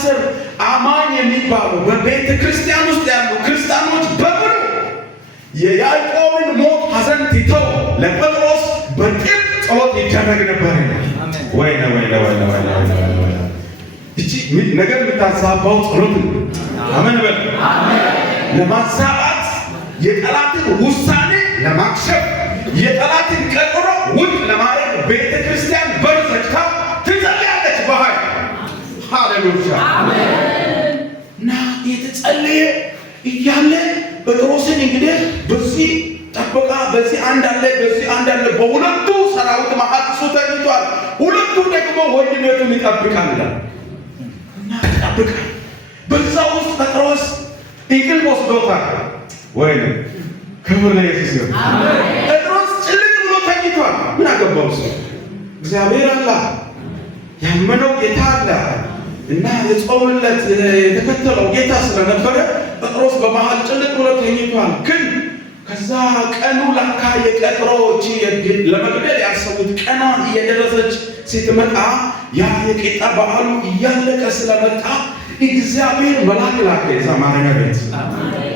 ስር አማኝ የሚባሉ በቤተ ክርስቲያን ውስጥ ያሉ ክርስቲያኖች በሙሉ የያዕቆብን ሞት ሐዘን ትተው ለጴጥሮስ በጥብቅ ጸሎት ይደረግ ነበር። ወይኔ እቺ ነገር የምታሳባው ጸሎት ነው። አሜን በል። ለማሳባት የጠላትን ውሳኔ ለማክሸፍ የጠላትን ቀጠሮ ውድቅ ለማድረግ ቤተ ክርስቲያን በር ዘግታ ትጸልያለች በኃይል። ሃሌሉያ እና የተጸለየ እያለ ጴጥሮስን እንግዲህ በዚህ ጠበቃ በዚህ አንድ አለ በዚህ አንድ አለ። በሁለቱ ሰራዊት መሃል እሱ ተኝቷል። ሁለቱ ደግሞ ወንድሜቱን ይጠብቃል እና ይጠብቃል። በዛ ውስጥ ጴጥሮስ እንቅልፍ ወስዶታል። ወይኔ ክብር ለኢየሱስ ይሁን። ጴጥሮስ ጭልጥ ብሎ ተኝቷል። ምን አገባው እሱ? እግዚአብሔር አለ፣ ያመነው ጌታ አለ እና የጾምለት የተከተለው ጌታ ስለነበረ ጴጥሮስ በመሃል ጭልጥ ብሎ ተኝቷል። ግን ከዛ ቀኑ ላካ የቀጠሮች ለመግደል ያሰቡት ቀኗን እየደረሰች ስትመጣ ያ የቂጣ በዓሉ እያለቀ ስለመጣ እግዚአብሔር መልአክ ላከ። የዛ ማረሚያ ቤት